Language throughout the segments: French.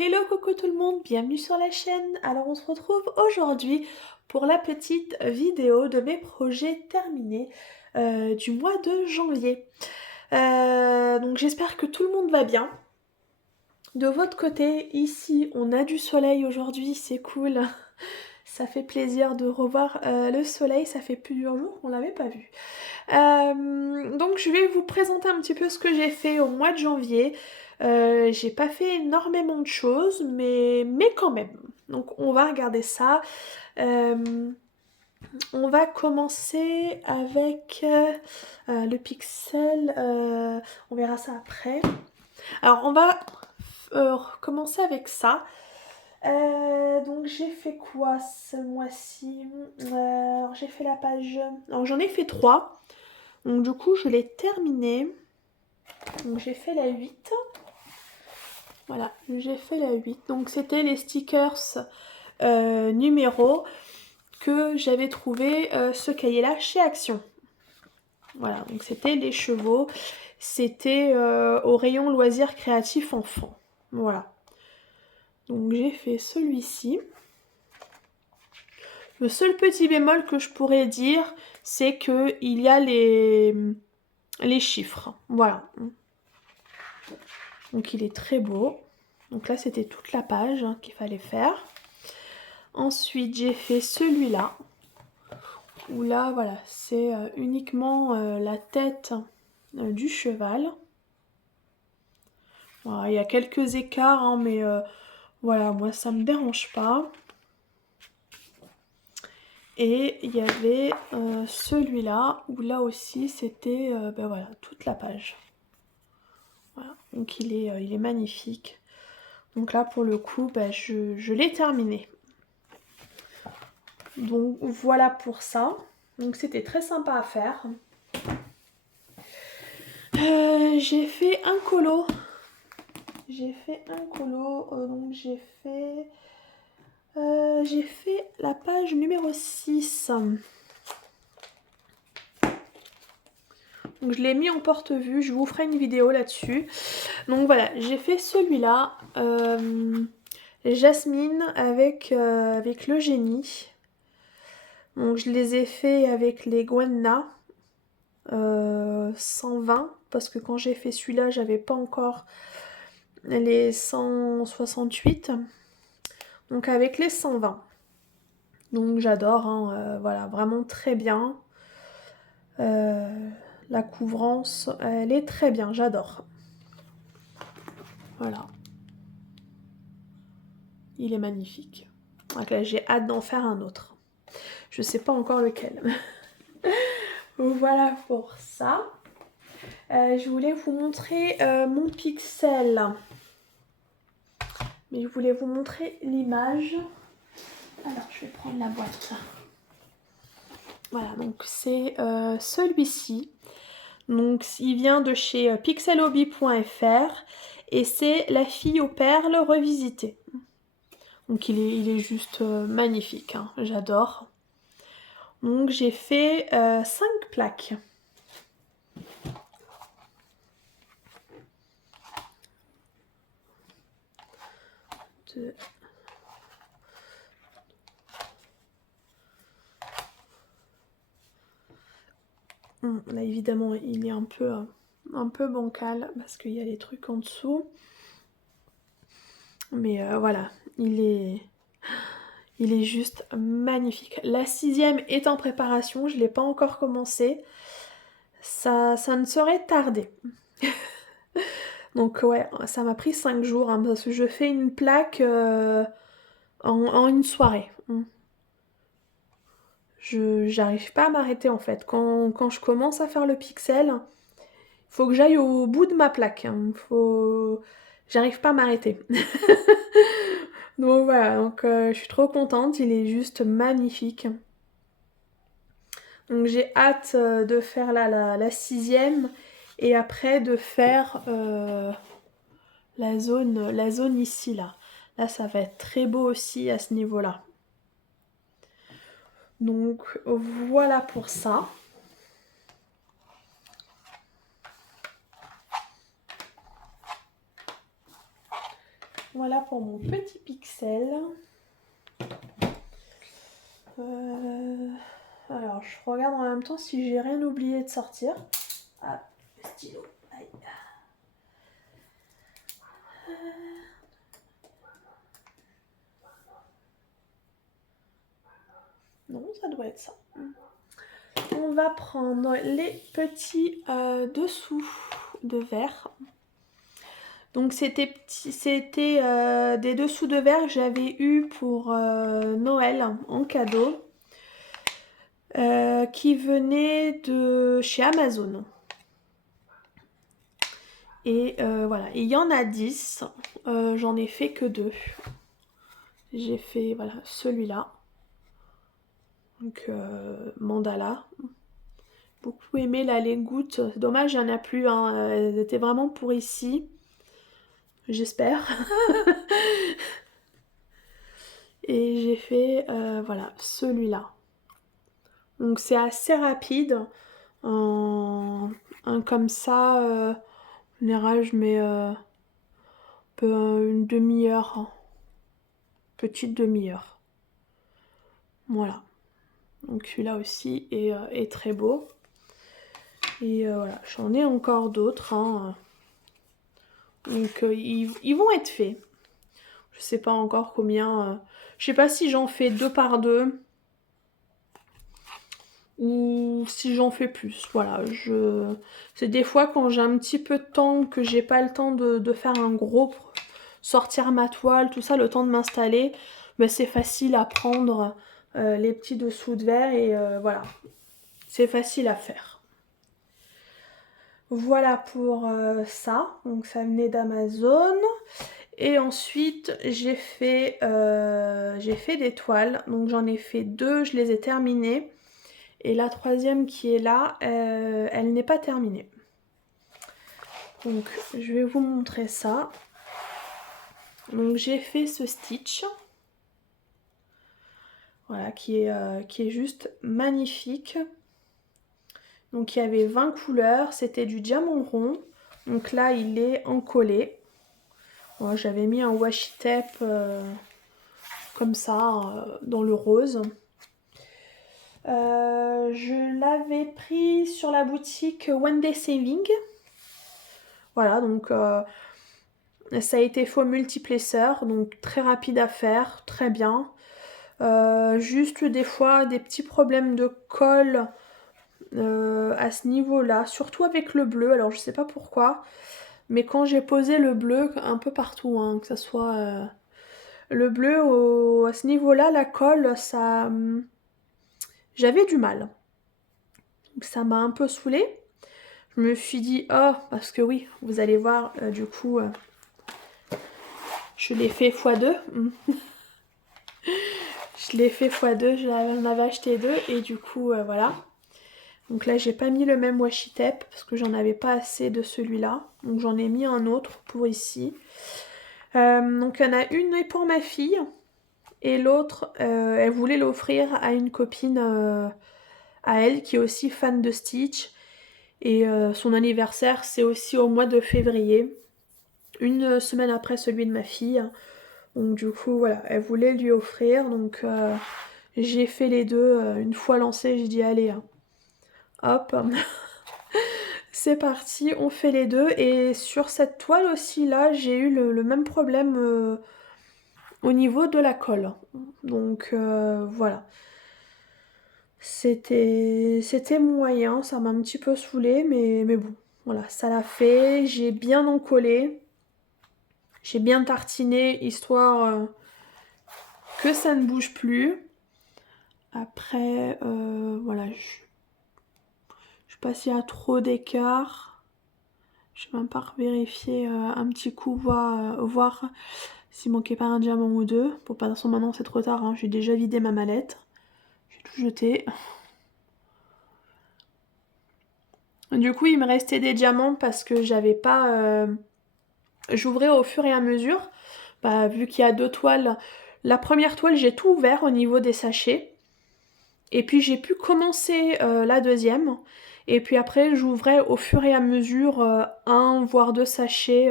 Hello, coucou tout le monde, bienvenue sur la chaîne. Alors on se retrouve aujourd'hui pour la petite vidéo de mes projets terminés du mois de janvier. Donc j'espère que tout le monde va bien. De votre côté, ici on a du soleil aujourd'hui, c'est cool. Ça fait plaisir de revoir le soleil, ça fait plusieurs jours qu'on l'avait pas vu. Donc je vais vous présenter un petit peu ce que j'ai fait au mois de janvier. J'ai pas fait énormément de choses, mais quand même. Donc on va regarder ça. On va commencer avec le pixel. On verra ça après. Alors on va commencer avec ça. Donc j'ai fait quoi ce mois-ci? Alors j'ai fait la page... Alors j'en ai fait 3. Donc du coup je l'ai terminé. Donc j'ai fait la 8. Voilà, j'ai fait la 8. Donc c'était les stickers numéros que j'avais trouvé ce cahier-là chez Action. Voilà, donc c'était les chevaux. C'était au rayon loisirs créatifs enfants. Voilà. Donc j'ai fait celui-ci. Le seul petit bémol que je pourrais dire, c'est qu'il y a les chiffres. Voilà. Donc il est très beau. Donc là c'était toute la page qu'il fallait faire. Ensuite j'ai fait celui-là. Où là voilà, c'est uniquement la tête du cheval. Voilà, il y a quelques écarts, hein, mais voilà, moi ça me dérange pas. Et il y avait celui-là, où là aussi c'était ben voilà, toute la page. Voilà, donc il est magnifique. Donc là pour le coup, ben, je l'ai terminé. Donc voilà pour ça. Donc c'était très sympa à faire. J'ai fait un colo. Donc j'ai fait la page numéro 6. Donc je l'ai mis en porte-vue, je vous ferai une vidéo là-dessus. Donc voilà, j'ai fait celui-là. Jasmine avec le génie. Donc je les ai fait avec les Gwenna 120 parce que quand j'ai fait celui-là, j'avais pas encore les 168. Donc avec les 120. Donc j'adore, hein, voilà, vraiment très bien. La couvrance, elle est très bien, j'adore. Voilà. Il est magnifique. Donc là, j'ai hâte d'en faire un autre. Je sais pas encore lequel. Voilà pour ça. Je voulais vous montrer mon pixel. Mais je voulais vous montrer l'image. Alors, je vais prendre la boîte. Voilà, donc c'est celui-ci. Donc, il vient de chez pixelhobby.fr et c'est La fille aux perles revisitée. Donc, il est juste magnifique, hein, j'adore. Donc, j'ai fait 5 plaques. Là évidemment il est un peu bancal parce qu'il y a les trucs en dessous. Mais voilà, il est juste magnifique. La 6e est en préparation, je ne l'ai pas encore commencé. Ça ne saurait tarder. Donc ouais, ça m'a pris 5 jours hein, parce que je fais une plaque en une soirée. J'arrive pas à m'arrêter en fait. Quand je commence à faire le pixel, il faut que j'aille au bout de ma plaque. Hein. J'arrive pas à m'arrêter. Donc voilà, donc, je suis trop contente, il est juste magnifique. Donc j'ai hâte de faire la 6e et après de faire la zone ici là. Là ça va être très beau aussi à ce niveau-là. Donc voilà pour ça. Voilà pour mon petit pixel. Alors, je regarde en même temps si j'ai rien oublié de sortir. Ah, le stylo. Aïe. Non, ça doit être ça. On va prendre les petits dessous de verre. Donc c'était des dessous de verre que j'avais eu pour Noël en cadeau. Qui venaient de chez Amazon. Et voilà, il y en a 10. J'en ai fait que 2. J'ai fait voilà, celui-là. Donc mandala. Beaucoup aimé là les gouttes. C'est dommage, il n'y en a plus. Hein. Elles étaient vraiment pour ici. J'espère. Et j'ai fait voilà, celui-là. Donc c'est assez rapide. Un comme ça, en général je mets une demi-heure. Hein. Petite demi-heure. Voilà. Donc celui-là aussi est très beau. Et voilà, j'en ai encore d'autres. Hein. Donc ils vont être faits. Je sais pas encore combien. Je sais pas si j'en fais 2 par 2. Ou si j'en fais plus. Voilà. C'est des fois quand j'ai un petit peu de temps, que j'ai pas le temps de faire un gros. Sortir ma toile, tout ça, le temps de m'installer. Mais c'est facile à prendre les petits dessous de verre et voilà. C'est facile à faire. Voilà pour ça. Donc ça venait d'Amazon. Et ensuite j'ai fait des toiles. Donc j'en ai fait 2, je les ai terminées. Et la troisième qui est là, elle n'est pas terminée. Donc je vais vous montrer ça. Donc j'ai fait ce stitch. Voilà, qui est juste magnifique. Donc il y avait 20 couleurs, c'était du diamant rond. Donc là il est encollé. Moi j'avais mis un washi tape comme ça dans le rose. Je l'avais pris sur la boutique One Day Saving. Voilà, donc ça a été faux multiplesseur, donc très rapide à faire, très bien. Juste des fois des petits problèmes de colle à ce niveau-là, surtout avec le bleu. Alors je sais pas pourquoi, mais quand j'ai posé le bleu un peu partout, hein, que ça soit le bleu à ce niveau-là, la colle, ça, j'avais du mal. Donc ça m'a un peu saoulée. Je me suis dit oh, parce que oui, vous allez voir, du coup, je l'ai fait x2. Je l'ai fait x2, j'en avais acheté 2 et du coup voilà. Donc là j'ai pas mis le même washi tape parce que j'en avais pas assez de celui-là. Donc j'en ai mis un autre pour ici. Donc il y en a une pour ma fille et l'autre elle voulait l'offrir à une copine à elle qui est aussi fan de Stitch. Et son anniversaire c'est aussi au mois de février. Une semaine après celui de ma fille. Donc du coup voilà, elle voulait lui offrir. Donc j'ai fait les deux. Une fois lancé, j'ai dit allez, hein. Hop, c'est parti, on fait les deux. Et sur cette toile aussi là, j'ai eu le même problème au niveau de la colle. Donc voilà. C'était moyen, ça m'a un petit peu saoulée, mais bon, voilà, ça l'a fait. J'ai bien encollé. J'ai bien tartiné, histoire que ça ne bouge plus. Après, voilà, je sais pas s'il y a trop d'écart. Je vais même pas vérifier un petit coup, voir s'il manquait pas un diamant ou deux. Pour pas façon maintenant c'est trop tard, hein. J'ai déjà vidé ma mallette. J'ai tout jeté. Du coup il me restait des diamants parce que j'avais pas... J'ouvrais au fur et à mesure. Bah, vu qu'il y a 2 toiles. La première toile j'ai tout ouvert au niveau des sachets. Et puis j'ai pu commencer la deuxième. Et puis après j'ouvrais au fur et à mesure un voire 2 sachets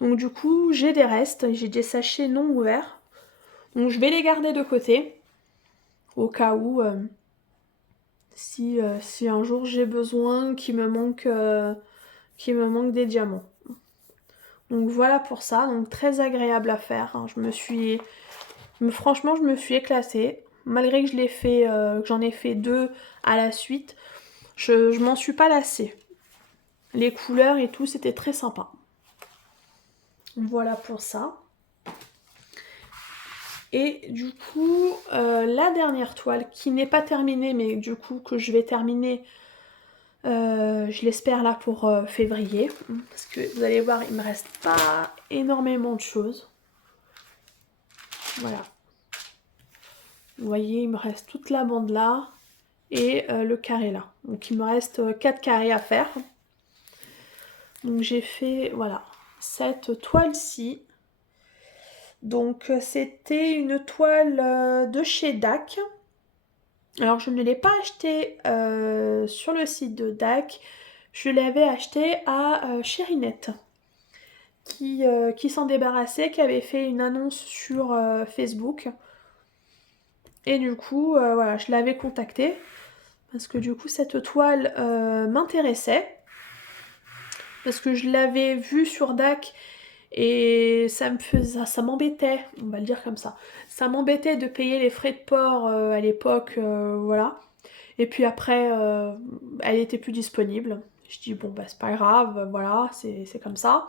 Donc du coup, j'ai des restes, j'ai des sachets non ouverts. Donc je vais les garder de côté, au cas où, si un jour j'ai besoin qu'il me manque des diamants. Donc voilà pour ça, donc très agréable à faire, hein. Franchement, je me suis éclatée. Malgré que que j'en ai fait 2 à la suite, je m'en suis pas lassée. Les couleurs et tout, c'était très sympa. Voilà pour ça. Et du coup, la dernière toile, qui n'est pas terminée, mais du coup que je vais terminer, je l'espère là pour février. Parce que vous allez voir, il me reste pas énormément de choses. Voilà. Vous voyez, il me reste toute la bande là et le carré là. Donc il me reste 4 carrés à faire. Donc j'ai fait, voilà, cette toile-ci. Donc c'était une toile de chez DAC. Alors je ne l'ai pas achetée sur le site de DAC. Je l'avais achetée à Cherinette. Qui s'en débarrassait, qui avait fait une annonce sur Facebook. Et du coup, voilà, je l'avais contactée. Parce que du coup, cette toile m'intéressait. Parce que je l'avais vue sur DAC et ça m'embêtait, on va le dire comme ça. Ça m'embêtait de payer les frais de port à l'époque, voilà. Et puis après, elle était plus disponible. Je dis bon bah c'est pas grave, voilà, c'est comme ça.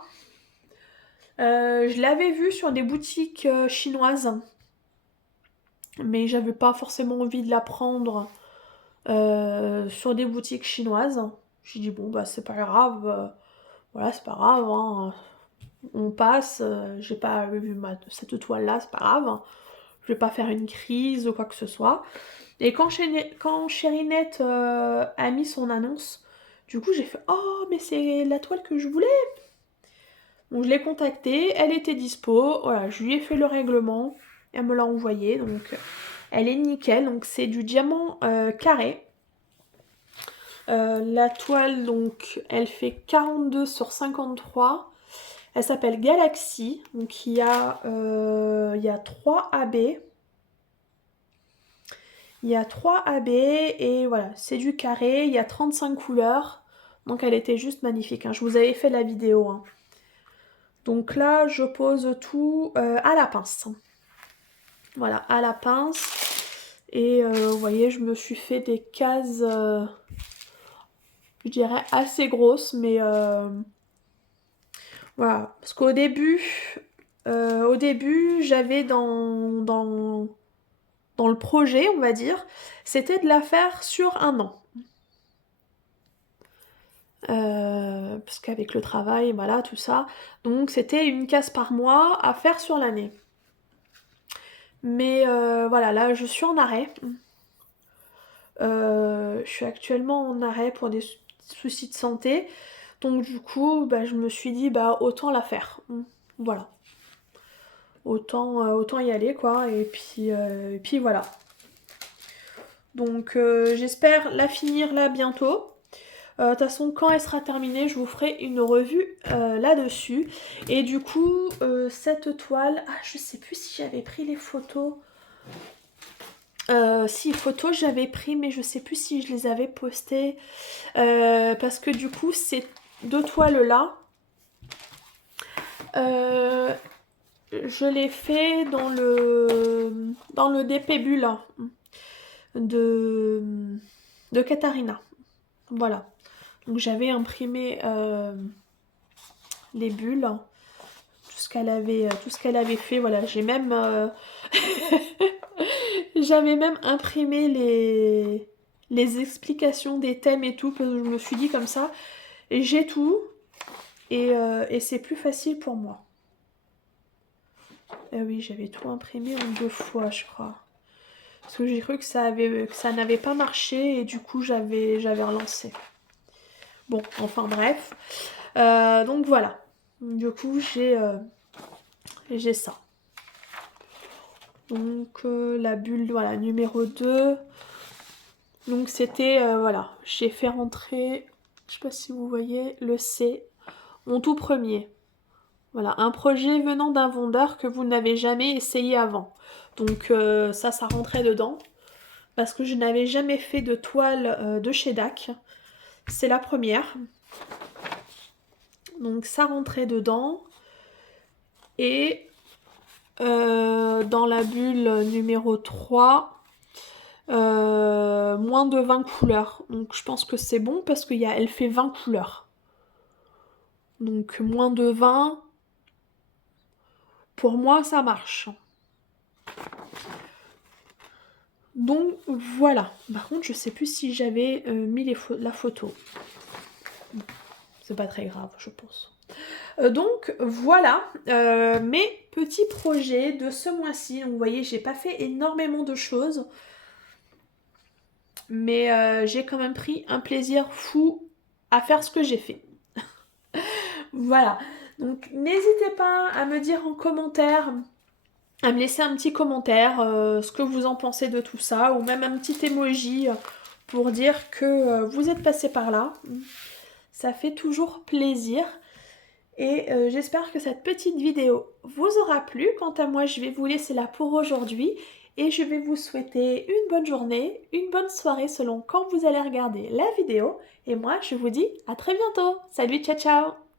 Je l'avais vue sur des boutiques chinoises, mais j'avais pas forcément envie de la prendre sur des boutiques chinoises. J'ai dit bon bah c'est pas grave, voilà c'est pas grave, hein. On passe, j'ai pas vu cette toile là, c'est pas grave, hein. Je vais pas faire une crise ou quoi que ce soit. Et quand Cherinette a mis son annonce, du coup j'ai fait oh mais c'est la toile que je voulais. Donc je l'ai contactée, elle était dispo, voilà, je lui ai fait le règlement, elle me l'a envoyé, donc elle est nickel, donc c'est du diamant carré. La toile, donc, elle fait 42 sur 53. Elle s'appelle Galaxy. Donc, il y a 3 AB. Il y a 3 AB et voilà, c'est du carré. Il y a 35 couleurs. Donc, elle était juste magnifique, hein. Je vous avais fait la vidéo, hein. Donc là, je pose tout à la pince. Voilà, à la pince. Et vous voyez, je me suis fait des cases... je dirais assez grosse, mais voilà. Parce qu'au début, j'avais dans le projet, on va dire, c'était de la faire sur un an. Parce qu'avec le travail, voilà, tout ça. Donc c'était une case par mois à faire sur l'année. Mais voilà, là je suis en arrêt. Je suis actuellement en arrêt pour des soucis de santé. Donc du coup, bah, je me suis dit, bah autant la faire. Voilà. Autant y aller, quoi. Et puis voilà. Donc j'espère la finir là bientôt. De toute façon, quand elle sera terminée, je vous ferai une revue là-dessus. Et du coup, cette toile... Ah, je sais plus si j'avais pris les photos. Si, photos j'avais pris, mais je sais plus si je les avais postées. Parce que du coup, ces 2 toiles-là, je l'ai fait dans le DP Bulle de Katharina. Voilà. Donc j'avais imprimé les bulles, tout ce qu'elle avait fait. Voilà, j'ai même j'avais même imprimé les explications des thèmes et tout, parce que je me suis dit comme ça, j'ai tout et c'est plus facile pour moi. Ah oui, j'avais tout imprimé en 2 fois, je crois. Parce que j'ai cru que ça n'avait pas marché et du coup j'avais relancé. Bon, enfin bref. Donc voilà. Du coup j'ai ça. Donc la bulle, voilà, numéro 2. Donc c'était, voilà, j'ai fait rentrer, je sais pas si vous voyez, le C, mon tout premier. Voilà, un projet venant d'un vendeur que vous n'avez jamais essayé avant. Donc ça rentrait dedans. Parce que je n'avais jamais fait de toile de chez DAC. C'est la première. Donc ça rentrait dedans. Et dans la bulle numéro 3, moins de 20 couleurs. Donc je pense que c'est bon parce qu'elle fait 20 couleurs. Donc moins de 20, pour moi ça marche. Donc voilà. Par contre je sais plus si j'avais mis la photo. C'est pas très grave je pense. Donc voilà mes petits projets de ce mois-ci. Donc vous voyez j'ai pas fait énormément de choses. Mais j'ai quand même pris un plaisir fou à faire ce que j'ai fait. Voilà. Donc n'hésitez pas à me dire en commentaire, à me laisser un petit commentaire, ce que vous en pensez de tout ça, ou même un petit emoji pour dire que vous êtes passé par là. Ça fait toujours plaisir. Et j'espère que cette petite vidéo vous aura plu. Quant à moi, je vais vous laisser là pour aujourd'hui. Et je vais vous souhaiter une bonne journée, une bonne soirée selon quand vous allez regarder la vidéo. Et moi, je vous dis à très bientôt. Salut, ciao, ciao!